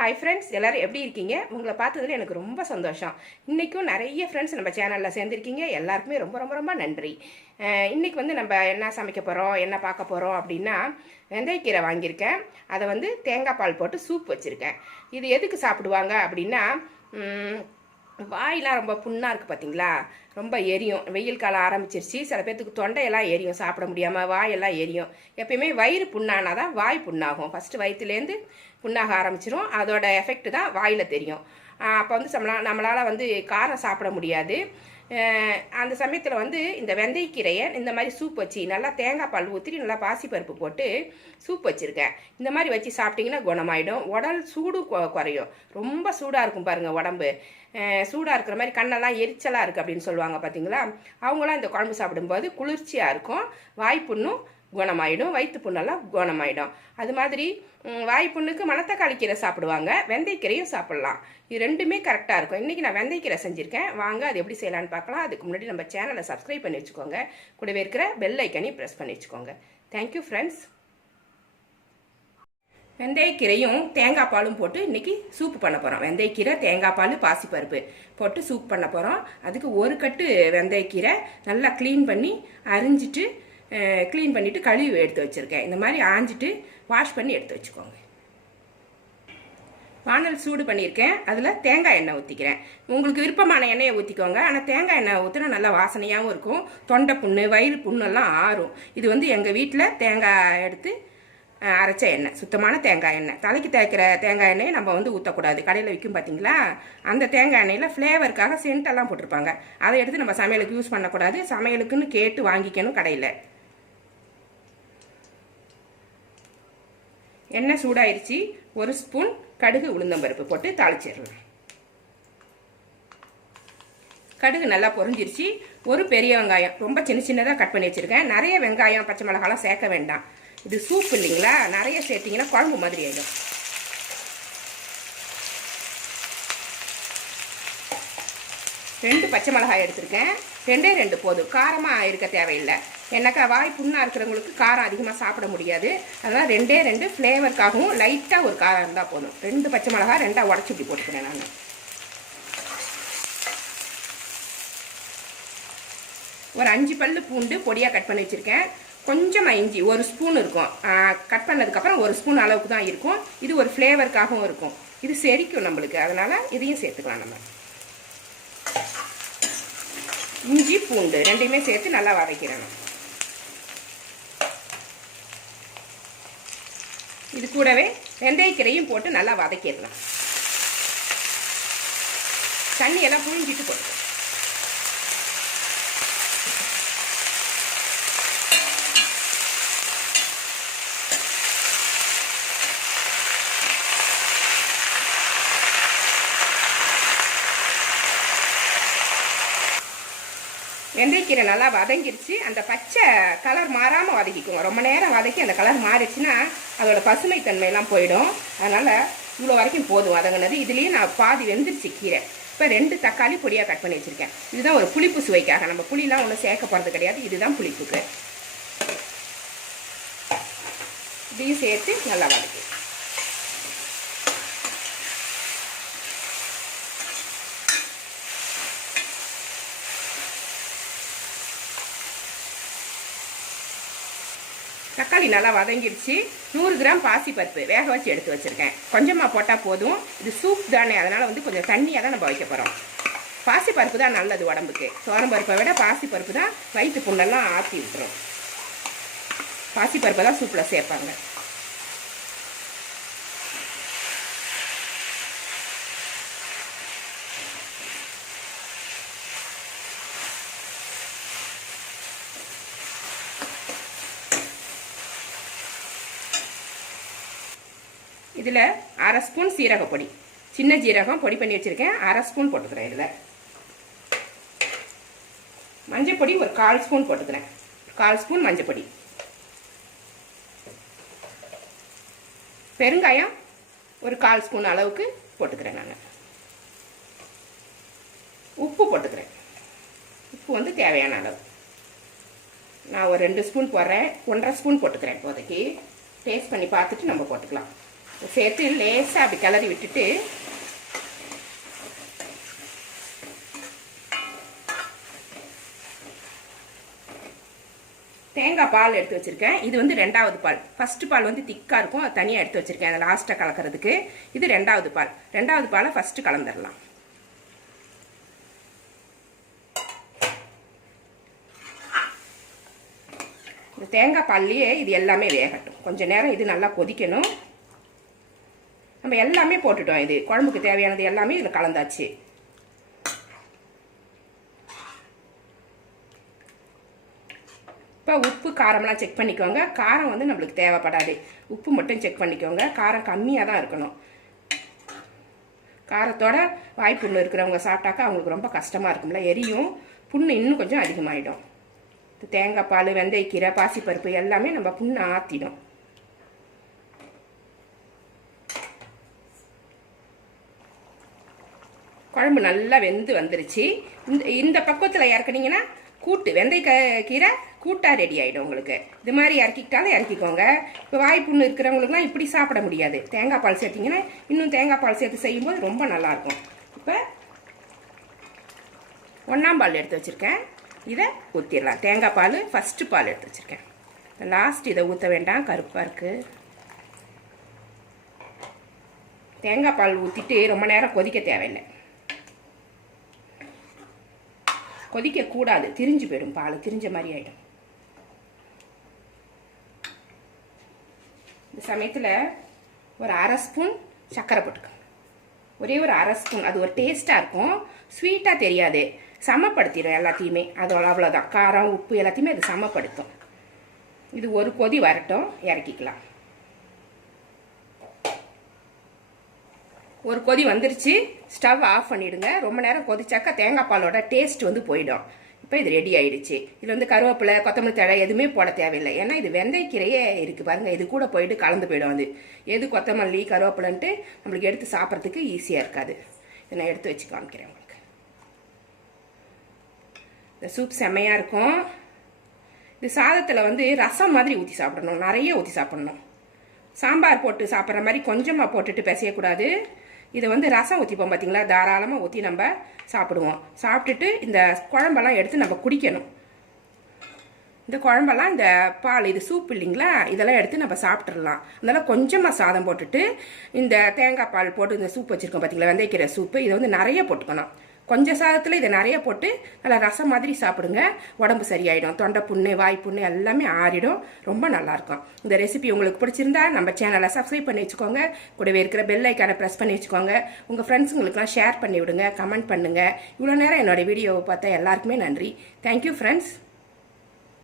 Hi friends, எல்லோரும் எப்படி இருக்கீங்க? உங்களை பார்த்ததுல எனக்கு ரொம்ப சந்தோஷம். இன்றைக்கும் நிறைய ஃப்ரெண்ட்ஸ் நம்ம சேனலில் சேர்ந்துருக்கீங்க. எல்லாருக்குமே ரொம்ப ரொம்ப ரொம்ப நன்றி. இன்றைக்கி வந்து நம்ம என்ன சமைக்க போகிறோம், என்ன பார்க்க போகிறோம் அப்படின்னா, வெந்தயக்கீரை வாங்கியிருக்கேன். அதை வந்து தேங்காய் பால் போட்டு சூப் வச்சுருக்கேன். இது எதுக்கு சாப்பிடுவாங்க அப்படின்னா, வாயெலாம் ரொம்ப புண்ணாக இருக்குது பார்த்தீங்களா, ரொம்ப எரியும். வெயில் காலம் ஆரம்பிச்சிருச்சு, சில பேர்த்துக்கு தொண்டையெல்லாம் எரியும், சாப்பிட முடியாமல் வாயெல்லாம் எரியும். எப்பயுமே வயிறு புண்ணானா தான் வாய் புண்ணாகும். ஃபஸ்ட்டு வயிற்றுலேருந்து புண்ணாக ஆரம்பிச்சிரும். அதோட எஃபெக்ட் தான் வாயில் தெரியும். அப்போ வந்து நம்மளால் வந்து காரம் சாப்பிட முடியாது. அந்த சமயத்தில் வந்து இந்த வெந்தயக்கீரையை இந்த மாதிரி சூப் வச்சு நல்லா தேங்காய் பால் ஊற்றி நல்லா பாசிப்பருப்பு போட்டு சூப் வச்சுருக்கேன். இந்த மாதிரி வச்சு சாப்பிட்டிங்கன்னா குணமாயிடும். உடல் சூடு குறையும். ரொம்ப சூடாக இருக்கும் பாருங்கள் உடம்பு. சூடாக இருக்கிற மாதிரி கண்ணெல்லாம் எரிச்சலாக இருக்குது அப்படின்னு சொல்லுவாங்க பார்த்தீங்களா. அவங்களாம் இந்த குழம்பு சாப்பிடும்போது குளிர்ச்சியாக இருக்கும். வாய்ப்புண்ணும் குணமாயிடும், வயிற்று புண்ணெல்லாம் குணமாயிடும். அது மாதிரி வாய்ப்புண்ணுக்கு மணத்தக்காளி கீரை சாப்பிடுவாங்க, வெந்தயக்கீரையும் சாப்பிட்லாம். இது ரெண்டுமே கரெக்டாக இருக்கும். இன்றைக்கி நான் வெந்தயக்கீரை செஞ்சுருக்கேன். வாங்க அது எப்படி செய்யலான்னு பார்க்கலாம். அதுக்கு முன்னாடி நம்ம சேனலை சப்ஸ்கிரைப் பண்ணி வச்சுக்கோங்க. கூடவே இருக்கிற பெல் ஐக்கனையும் ப்ரெஸ் பண்ணி வச்சுக்கோங்க. Thank you friends. வெந்தயக்கீரையும் தேங்காய் பாலும் போட்டு இன்றைக்கி சூப்பு பண்ண போகிறோம். வெந்தயக்கீரை, தேங்காய் பால், பாசிப்பருப்பு போட்டு சூப் பண்ண போகிறோம். அதுக்கு ஒரு கட்டு வெந்தயக்கீரை நல்லா க்ளீன் பண்ணி அரிஞ்சிட்டு க்ளீன் பண்ணிவிட்டு கழுவி எடுத்து வச்சுருக்கேன். இந்த மாதிரி ஆஞ்சிட்டு வாஷ் பண்ணி எடுத்து வச்சுக்கோங்க. வானல் சூடு பண்ணியிருக்கேன். அதில் தேங்காய் எண்ணெய் ஊற்றிக்கிறேன். உங்களுக்கு விருப்பமான எண்ணெயை ஊற்றிக்கோங்க. ஆனால் தேங்காய் எண்ணெய் ஊற்றினா நல்லா வாசனையாகவும் இருக்கும். தொண்டை புண்ணு, வயிறு புண்ணெல்லாம் ஆறும். இது வந்து எங்கள் வீட்டில் தேங்காய் எடுத்து அரைச்ச எண்ணெய், சுத்தமான தேங்காய் எண்ணெய். தலைக்கு தேய்க்கிற தேங்காய் எண்ணெயை நம்ம வந்து ஊற்றக்கூடாது. கடையில் விற்கும் பார்த்தீங்களா, அந்த தேங்காய் எண்ணெயில் ஃப்ளேவருக்காக சென்ட்டெல்லாம் போட்டிருப்பாங்க. அதை எடுத்து நம்ம சமையலுக்கு யூஸ் பண்ணக்கூடாது. சமையலுக்குன்னு கேட்டு வாங்கிக்கணும் கடையில். எண்ணெய் சூடாயிருச்சு. ஒரு ஸ்பூன் கடுகு உளுந்தம்பருப்பு போட்டு தாளிச்சிடலாம். கடுகு நல்லா பொரிஞ்சிருச்சு. ஒரு பெரிய வெங்காயம் ரொம்ப சின்ன சின்னதாக கட் பண்ணி வச்சுருக்கேன். நிறைய வெங்காயம் பச்சை மிளகாலாம் சேர்க்க வேண்டாம். இது சூப் இல்லைங்களா, நிறைய சேர்த்திங்கன்னா குழம்பு மாதிரி ஆகிடும். ரெண்டு பச்சை மிளகாய் எடுத்திருக்கேன். ரெண்டு போதும், காரமாக இருக்க தேவையில்லை. என்னக்கா வாய் புண்ணாக இருக்கிறவங்களுக்கு காரம் அதிகமாக சாப்பிட முடியாது. அதனால் ரெண்டு ஃப்ளேவருக்காகவும் லைட்டாக ஒரு காரம் இருந்தால் போதும். 2 பச்சை மிளகாய் 2 உடச்சி இப்படி போட்டுக்கிறேன். நான் ஒரு 5 பல்லு பூண்டு பொடியாக கட் பண்ணி வச்சுருக்கேன். கொஞ்சமாக இஞ்சி, 1 ஸ்பூன் இருக்கும். கட் பண்ணதுக்கப்புறம் 1 ஸ்பூன் அளவுக்கு தான் இருக்கும். இது ஒரு ஃப்ளேவருக்காகவும் இருக்கும். இது செரிக்கும் நம்மளுக்கு, அதனால் இதையும் சேர்த்துக்கலாம். நம்ம இஞ்சி பூண்டு ரெண்டையுமே சேர்த்து நல்லா வதக்கிறணும். இது கூடவே வெந்தயக்கீரையும் போட்டு நல்லா வதக்கிடலாம். தண்ணியெல்லாம் புழிஞ்சிட்டு போட்டு வெந்தயக்கீரை நல்லா வதங்கிடுச்சு. அந்த பச்சை கலர் மாறாமல் வதக்கிக்குவோம். ரொம்ப நேரம் வதக்கி அந்த கலர் மாறிடுச்சுன்னா அதோட பசுமை தன்மையெல்லாம் போயிடும். அதனால் இவ்வளோ வரைக்கும் போதும் வதங்கினது. இதுலேயும் நான் பாதி வெந்துருச்சு கீரை. இப்போ 2 தக்காளி பொடியாக கட் பண்ணி வச்சுருக்கேன். இதுதான் ஒரு புளிப்பு சுவைக்காக. நம்ம புளிலாம் ஒன்றும் சேர்க்க போகிறது கிடையாது. இதுதான் புளிப்புக்கு. இதையும் சேர்த்து நல்லா வதக்கி தக்காளி நல்லா வதங்கிடுச்சு. 100 கிராம் பாசிப்பருப்பு வேக வச்சு எடுத்து வச்சுருக்கேன். கொஞ்சமாக போட்டால் போதும். இது சூப் தானே, அதனால் வந்து கொஞ்சம் தண்ணியாக தான் நம்ம வைக்க போகிறோம். பாசிப்பருப்பு தான் நல்லது உடம்புக்கு. சோரம்பருப்பை விட பாசிப்பருப்பு தான் வயிற்று புண்ணெல்லாம் ஆற்றி விட்டுரும். பாசிப்பருப்பை தான் சூப்பில் சேர்ப்பாங்க. இதில் 1/2 ஸ்பூன் சீரகப்பொடி, சின்ன ஜீரகம் பொடி பண்ணி வச்சுருக்கேன். 1/2 ஸ்பூன் போட்டுக்கிறேன். இதில் மஞ்சப்பொடி ஒரு 1/4 ஸ்பூன் போட்டுக்கிறேன். 1/4 ஸ்பூன் மஞ்சப்பொடி. பெருங்காயம் ஒரு 1/4 ஸ்பூன் அளவுக்கு போட்டுக்கிறேன். நான் உப்பு போட்டுக்கிறேன். உப்பு வந்து தேவையான அளவு. நான் ஒரு 2 ஸ்பூன் போடுறேன். 1/2 ஸ்பூன் போட்டுக்கிறேன். இப்போதைக்கு டேஸ்ட் பண்ணி பார்த்துட்டு நம்ம போட்டுக்கலாம். சேர்த்து லேசாக அப்படி கிளறி விட்டுட்டு தேங்காய் பால் எடுத்து வச்சுருக்கேன். இது வந்து 2வது பால். ஃபஸ்ட்டு பால் வந்து திக்காக இருக்கும், அது தனியாக எடுத்து வச்சுருக்கேன் அதை லாஸ்ட்டாக கலக்கிறதுக்கு. இது 2வது பால். 2வது பாலை ஃபஸ்ட்டு கலந்துடலாம். இந்த தேங்காய் பால்லையே இது எல்லாமே வேகட்டும். கொஞ்சம் நேரம் இது நல்லா கொதிக்கணும். நம்ம எல்லாமே போட்டுட்டோம். இது குழம்புக்கு தேவையானது எல்லாமே இதில் கலந்தாச்சு. இப்போ உப்பு காரம்லாம் செக் பண்ணிக்கோங்க. காரம் வந்து நம்மளுக்கு தேவைப்படாது, உப்பு மட்டும் செக் பண்ணிக்கோங்க. காரம் கம்மியாக தான் இருக்கணும். காரத்தோட வாய்ப்புண்ணு இருக்கிறவங்க சாப்பிட்டாக்கா அவங்களுக்கு ரொம்ப கஷ்டமாக இருக்கும்ல, எரியும், புண்ணு இன்னும் கொஞ்சம் அதிகமாகிடும். தேங்காய் பால், வெந்தயக்கீரை, பாசிப்பருப்பு எல்லாமே நம்ம புண்ணை ஆற்றிடும். குழம்பு நல்லா வெந்து வந்துருச்சு. இந்த பக்குவத்தில் இறக்குனீங்கன்னா கூட்டு வெந்தயக்கீரை கூட்டாக ரெடி ஆகிடும் உங்களுக்கு. இது மாதிரி இறக்கிக்கிட்டாலும் இறக்கிக்கோங்க. இப்போ வாய்ப்புண்ணு இருக்கிறவங்களுக்குலாம் இப்படி சாப்பிட முடியாது. தேங்காய் பால் சேர்த்திங்கன்னா இன்னும் தேங்காய் பால் சேர்த்து செய்யும்போது ரொம்ப நல்லாயிருக்கும். இப்போ 1ஆம் பால் எடுத்து வச்சுருக்கேன். இதை ஊற்றிடலாம். தேங்காய் பால் ஃபஸ்ட்டு பால் எடுத்து வச்சுருக்கேன். லாஸ்ட் இதை ஊற்ற வேண்டாம், கருப்பாக இருக்குது. தேங்காய் பால் ஊற்றிட்டு ரொம்ப நேரம் கொதிக்க தேவையில்லை. கொதிக்கக்கூடாது, திரிஞ்சு போயிடும், பால் திரிஞ்ச மாதிரி ஆகிடும். இந்த சமயத்தில் ஒரு 1/2 ஸ்பூன் சர்க்கரை போட்டுக்கோங்க. ஒரே ஒரு 1/2 ஸ்பூன். அது ஒரு டேஸ்ட்டாக இருக்கும், ஸ்வீட்டாக தெரியாது, சமப்படுத்திடும் எல்லாத்தையுமே. அது அவ்வளோதான். காரம் உப்பு எல்லாத்தையுமே அது சமப்படுத்தும். இது ஒரு கொதி வரட்டும், இறக்கிக்கலாம். ஒரு கொதி வந்துருச்சு, ஸ்டவ் ஆஃப் பண்ணிவிடுங்க. ரொம்ப நேரம் கொதிச்சாக்கா தேங்காய் பாலோட டேஸ்ட் வந்து போயிடும். இப்போ இது ரெடி ஆகிடுச்சு. இதில் வந்து கருவேப்பிலை, கொத்தமல்லி தழை எதுவுமே போட தேவையில்லை. ஏன்னா இது வெந்தயக்கீரையே இருக்குது பாருங்கள், இது கூட போயிட்டு கலந்து போயிடும். அது எது கொத்தமல்லி கருவேப்பிலைன்ட்டு நம்மளுக்கு எடுத்து சாப்பிட்றதுக்கு ஈஸியாக இருக்காது. இதை நான் எடுத்து வச்சு காமிக்கிறேன் உங்களுக்கு. இந்த சூப் செம்மையாக இருக்கும். இது சாதத்தில் வந்து ரசம் மாதிரி ஊற்றி சாப்பிடணும், நிறைய ஊற்றி சாப்பிடணும். சாம்பார் போட்டு சாப்பிட்ற மாதிரி கொஞ்சமாக போட்டுட்டு பிசையக்கூடாது. இதை வந்து ரசம் ஊற்றிப்போம் பார்த்தீங்களா, தாராளமாக ஊற்றி நம்ம சாப்பிடுவோம். சாப்பிட்டுட்டு இந்த குழம்பெல்லாம் எடுத்து நம்ம குடிக்கணும். இந்த குழம்பெல்லாம் இந்த பால், இது சூப் இல்லைங்களா, இதெல்லாம் எடுத்து நம்ம சாப்பிட்றலாம். அதனால் கொஞ்சமாக சாதம் போட்டுட்டு இந்த தேங்காய் பால் போட்டு இந்த சூப் வச்சுருக்கோம் பார்த்தீங்களா, வெந்தயக்கீரை சூப்பு, இதை வந்து நிறைய போட்டுக்கணும். கொஞ்சம் சாதத்தில் இதை நிறைய போட்டு நல்லா ரசம் மாதிரி சாப்பிடுங்க. உடம்பு சரியாயிடும். தொண்டை புண்ணு, வாய் புண்ணு எல்லாமே ஆறிடும். ரொம்ப நல்லாயிருக்கும். இந்த ரெசிபி உங்களுக்கு பிடிச்சிருந்தா நம்ம சேனலை சப்ஸ்கிரைப் பண்ணி வச்சுக்கோங்க. கூடவே இருக்கிற பெல் ஐக்கானை ப்ரெஸ் பண்ணி வச்சுக்கோங்க. உங்கள் ஃப்ரெண்ட்ஸுங்களுக்குலாம் ஷேர் பண்ணி விடுங்க, கமெண்ட் பண்ணுங்கள். இவ்வளோ நேரம் என்னோடய வீடியோவை பார்த்தா எல்லாருக்குமே நன்றி. Thank you friends.